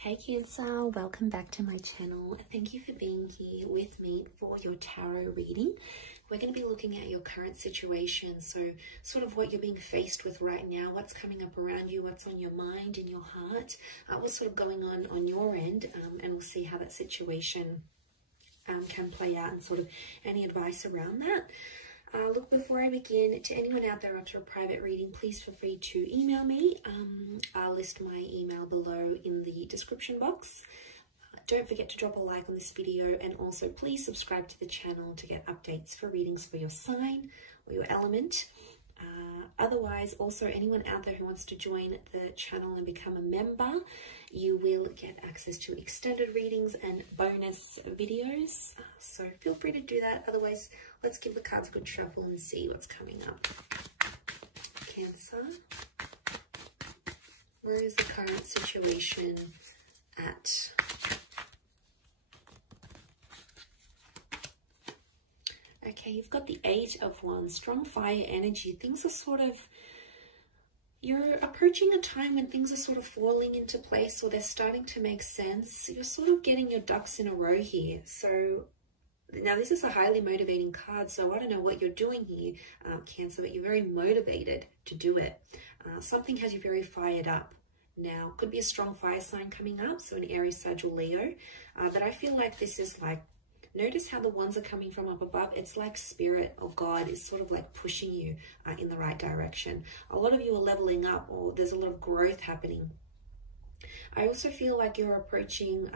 Hey Cancer, welcome back to my channel. Thank you for being here with me for your tarot reading. We're going to be looking at your current situation, so sort of what you're being faced with right now, what's coming up around you, what's on your mind, in your heart, what's sort of going on your end, and we'll see how that situation can play out and sort of any advice around that. Look, before I begin, to anyone out there after a private reading, please feel free to email me. I'll list my email below in the description box. Don't forget to drop a like on this video, and also please subscribe to the channel to get updates for readings for your sign or your element. Otherwise, also anyone out there who wants to join the channel and become a member, you will get access to extended readings and bonus videos. So feel free to do that. Otherwise, let's give the cards a good shuffle and see what's coming up. Cancer, where is the current situation at? Okay, you've got the Eight of Wands, strong fire energy. Things are sort of, you're approaching a time when things are sort of falling into place, or they're starting to make sense. You're sort of getting your ducks in a row here. So now this is a highly motivating card, so I don't know what you're doing here, Cancer, but you're very motivated to do it. Something has you very fired up. Now, could be a strong fire sign coming up, so an Aries, Sag, or Leo. But I feel like this is like, notice how the ones are coming from up above. It's like Spirit or God is sort of like pushing you in the right direction. A lot of you are leveling up, or there's a lot of growth happening. I also feel like you're approaching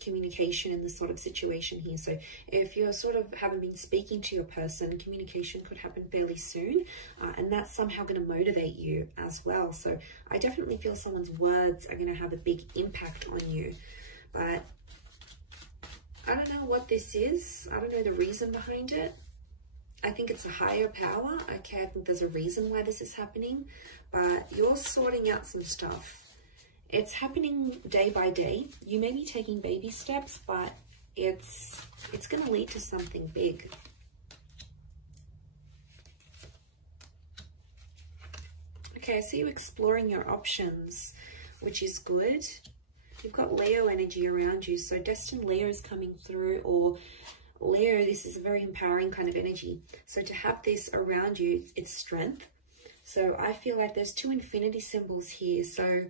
communication in this sort of situation here. So if you're sort of haven't been speaking to your person, communication could happen fairly soon, and that's somehow going to motivate you as well. So I definitely feel someone's words are going to have a big impact on you. But I don't know what this is. I don't know the reason behind it. I think it's a higher power. Okay, I think there's a reason why this is happening, but you're sorting out some stuff. It's happening day by day. You may be taking baby steps, but it's going to lead to something big. Okay, I see you exploring your options, which is good. You've got Leo energy around you, so destined Leo is coming through, or Leo, this is a very empowering kind of energy. So to have this around you, it's strength. So I feel like there's two infinity symbols here. So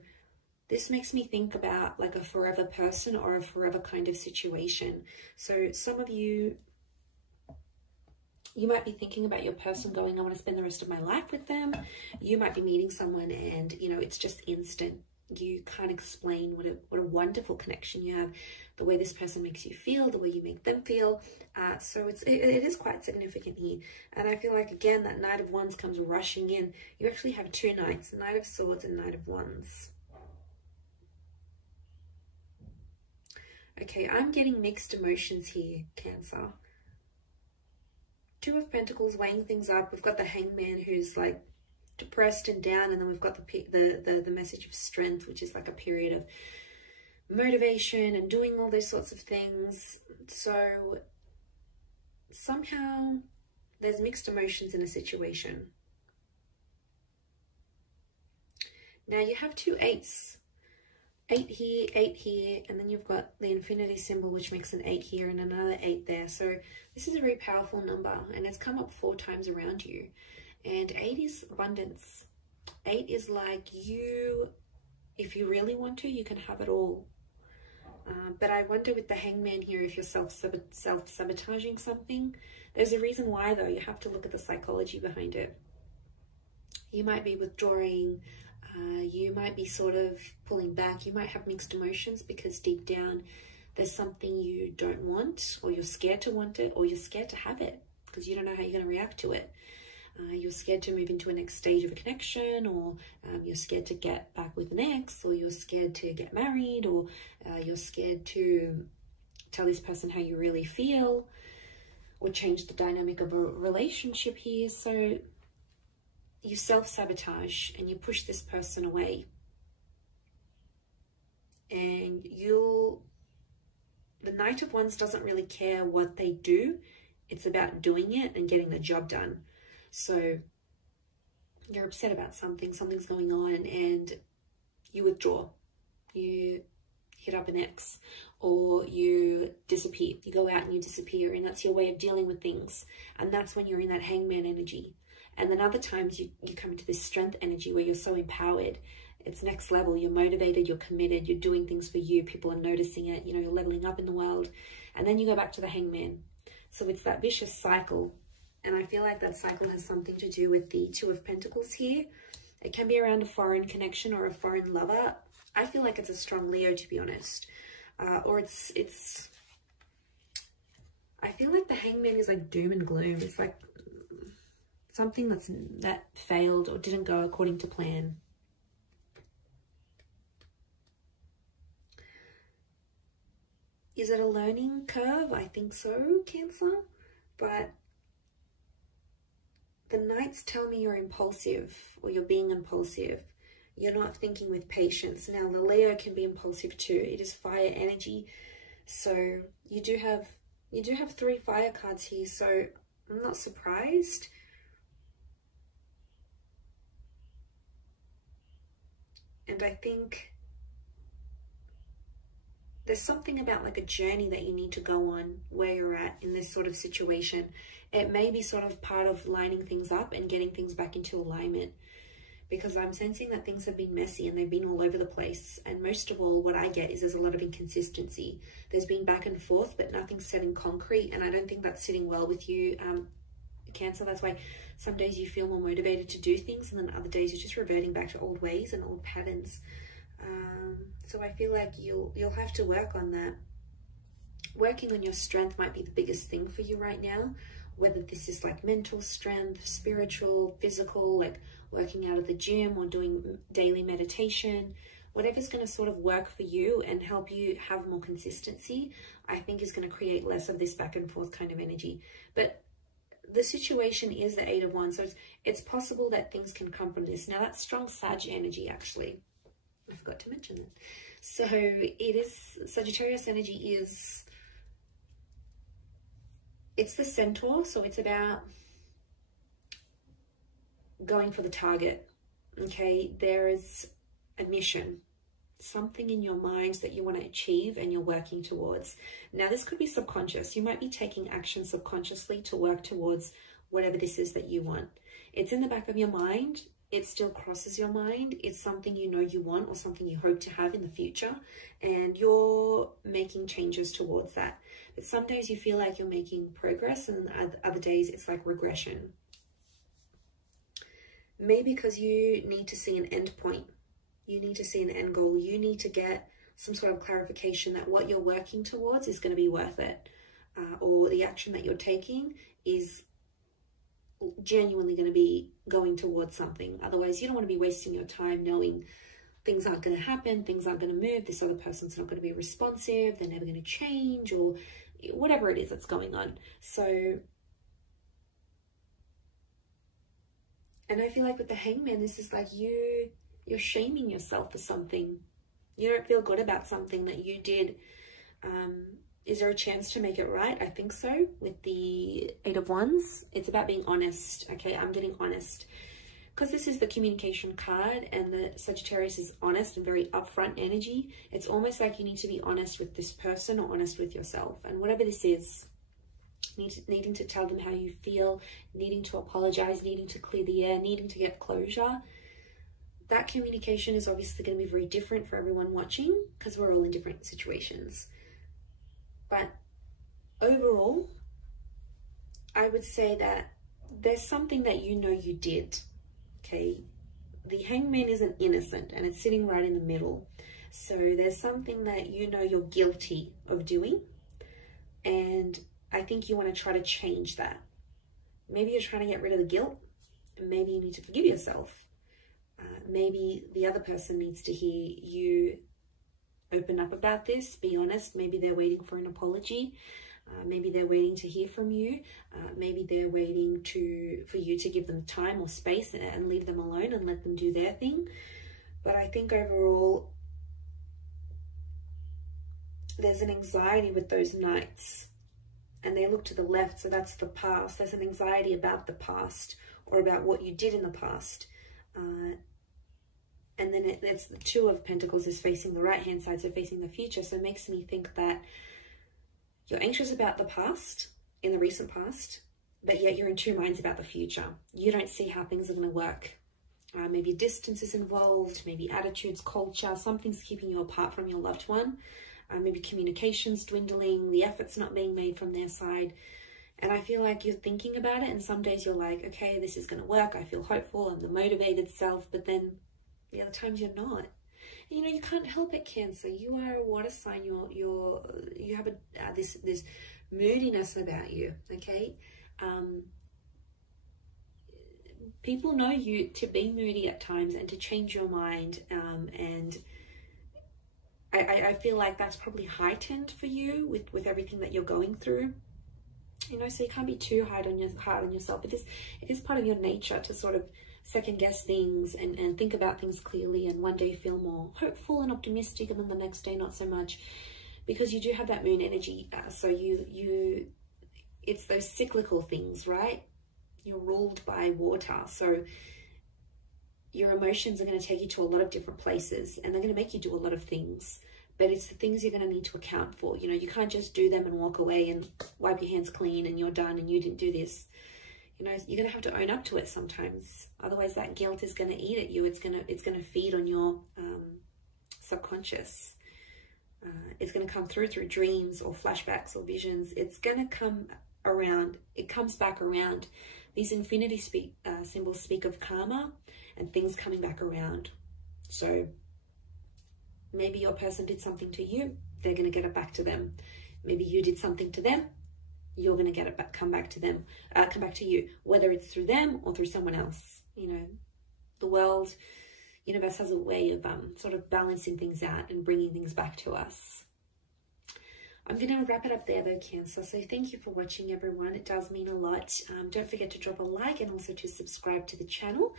this makes me think about like a forever person or a forever kind of situation. So some of you, you might be thinking about your person going, I want to spend the rest of my life with them. You might be meeting someone and, you know, it's just instant. You can't explain what a wonderful connection you have, the way this person makes you feel, the way you make them feel. So it is quite significant here. And I feel like, again, that Knight of Wands comes rushing in. You actually have two Knights, Knight of Swords and Knight of Wands. Okay, I'm getting mixed emotions here, Cancer. Two of Pentacles weighing things up. We've got the Hangman who's like depressed and down, and then we've got the message of strength, which is like a period of motivation and doing all those sorts of things. So somehow there's mixed emotions in a situation. Now you have two eights, 8 here, and then you've got the infinity symbol, which makes an 8 here and another 8 there. So this is a very powerful number, and it's come up 4 times around you. And 8 is abundance. 8 is like you, if you really want to, you can have it all. But I wonder with the Hangman here, if you're self-sabotaging something. There's a reason why, though. You have to look at the psychology behind it. You might be withdrawing. You might be sort of pulling back. You might have mixed emotions because deep down there's something you don't want, or you're scared to want it, or you're scared to have it because you don't know how you're going to react to it. You're scared to move into a next stage of a connection, or you're scared to get back with an ex, or you're scared to get married, or you're scared to tell this person how you really feel, or change the dynamic of a relationship here. So you self-sabotage and you push this person away. And the Knight of Wands doesn't really care what they do. It's about doing it and getting the job done. So you're upset about something, something's going on, and you withdraw. You hit up an ex, or you disappear. You go out and you disappear, and that's your way of dealing with things. And that's when you're in that hangman energy. And then other times you come into this strength energy where you're so empowered. It's next level. You're motivated, you're committed, you're doing things for you. People are noticing it, you know, you're leveling up in the world. And then you go back to the hangman. So it's that vicious cycle. And I feel like that cycle has something to do with the Two of Pentacles here. It can be around a foreign connection or a foreign lover. I feel like it's a strong Leo, to be honest. Or it's I feel like the hangman is like doom and gloom. It's like something that failed or didn't go according to plan. Is it a learning curve? I think so, Cancer. But the Knights tell me you're impulsive, or you're being impulsive. You're not thinking with patience. Now, the Leo can be impulsive too. It is fire energy. So you do have 3 fire cards here. So I'm not surprised. And I think there's something about like a journey that you need to go on where you're at in this sort of situation. It may be sort of part of lining things up and getting things back into alignment, because I'm sensing that things have been messy and they've been all over the place. And most of all, what I get is there's a lot of inconsistency. There's been back and forth, but nothing's set in concrete. And I don't think that's sitting well with you, Cancer. That's why some days you feel more motivated to do things, and then other days you're just reverting back to old ways and old patterns. So I feel like you'll have to work on that. Working on your strength might be the biggest thing for you right now, whether this is like mental strength, spiritual, physical, like working out at the gym or doing daily meditation. Whatever's going to sort of work for you and help you have more consistency, I think is going to create less of this back and forth kind of energy. But the situation is the 8 of Wands, so it's possible that things can come from this. Now, that's strong Sag energy, actually. I forgot to mention that. So it is, Sagittarius energy is, it's the centaur. So it's about going for the target. Okay. There is a mission, something in your mind that you want to achieve and you're working towards. Now, this could be subconscious. You might be taking action subconsciously to work towards whatever this is that you want. It's in the back of your mind. It still crosses your mind. It's something you know you want or something you hope to have in the future, and you're making changes towards that. But some days you feel like you're making progress, and other days it's like regression. Maybe because you need to see an end point. You need to see an end goal. You need to get some sort of clarification that what you're working towards is going to be worth it, or the action that you're taking is genuinely going to be going towards something. Otherwise, you don't want to be wasting your time knowing things aren't going to happen, things aren't going to move, this other person's not going to be responsive, they're never going to change, or whatever it is that's going on. So, and I feel like with the Hangman, this is like you're shaming yourself for something. You don't feel good about something that you did. Is there a chance to make it right? I think so. With the 8 of Wands, it's about being honest. Okay, I'm getting honest. Because this is the communication card, and the Sagittarius is honest and very upfront energy. It's almost like you need to be honest with this person or honest with yourself. And whatever this is, needing to tell them how you feel, needing to apologize, needing to clear the air, needing to get closure. That communication is obviously going to be very different for everyone watching, because we're all in different situations. But overall, I would say that there's something that you know you did, okay? The Hangman isn't innocent, and it's sitting right in the middle. So there's something that you know you're guilty of doing, and I think you want to try to change that. Maybe you're trying to get rid of the guilt, and maybe you need to forgive yourself. Maybe the other person needs to hear you open up about this, be honest. Maybe they're waiting for an apology. Maybe they're waiting to hear from you. Maybe they're waiting for you to give them time or space and leave them alone and let them do their thing. But I think overall, there's an anxiety with those Knights, and they look to the left, so that's the past. There's an anxiety about the past, or about what you did in the past. And then it's the Two of Pentacles is facing the right hand side, so facing the future. So it makes me think that you're anxious about the past, in the recent past, but yet you're in two minds about the future. You don't see how things are going to work. Maybe distance is involved, maybe attitudes, culture, something's keeping you apart from your loved one. Maybe communication's dwindling, the effort's not being made from their side. And I feel like you're thinking about it, and some days you're like, okay, this is going to work. I feel hopeful. I'm the motivated self. But then the other times you're not. And, you know, you can't help it, Cancer. You are a water sign. You have this moodiness about you. Okay. People know you to be moody at times and to change your mind. And I feel like that's probably heightened for you with everything that you're going through. You know, so you can't be too hard on yourself. It is part of your nature to sort of second guess things and think about things clearly, and one day feel more hopeful and optimistic, and then the next day not so much, because you do have that moon energy. So it's those cyclical things, right? You're ruled by water, so your emotions are going to take you to a lot of different places, and they're going to make you do a lot of things. But it's the things you're going to need to account for. You know, you can't just do them and walk away and wipe your hands clean and you're done and you didn't do this. You know, you're going to have to own up to it sometimes. Otherwise, that guilt is going to eat at you. It's going to feed on your subconscious. It's going to come through dreams or flashbacks or visions. It's going to come around. It comes back around. These infinity symbols speak of karma and things coming back around. So maybe your person did something to you, they're going to get it back to them. Maybe you did something to them, you're going to get it back, come back to you, whether it's through them or through someone else. You know, the world, universe has a way of sort of balancing things out and bringing things back to us. I'm going to wrap it up there though, Cancer. So thank you for watching, everyone. It does mean a lot. Don't forget to drop a like and also to subscribe to the channel.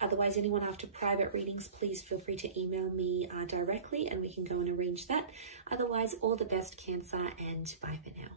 Otherwise, anyone after private readings, please feel free to email me directly and we can go and arrange that. Otherwise, all the best, Cancer, and bye for now.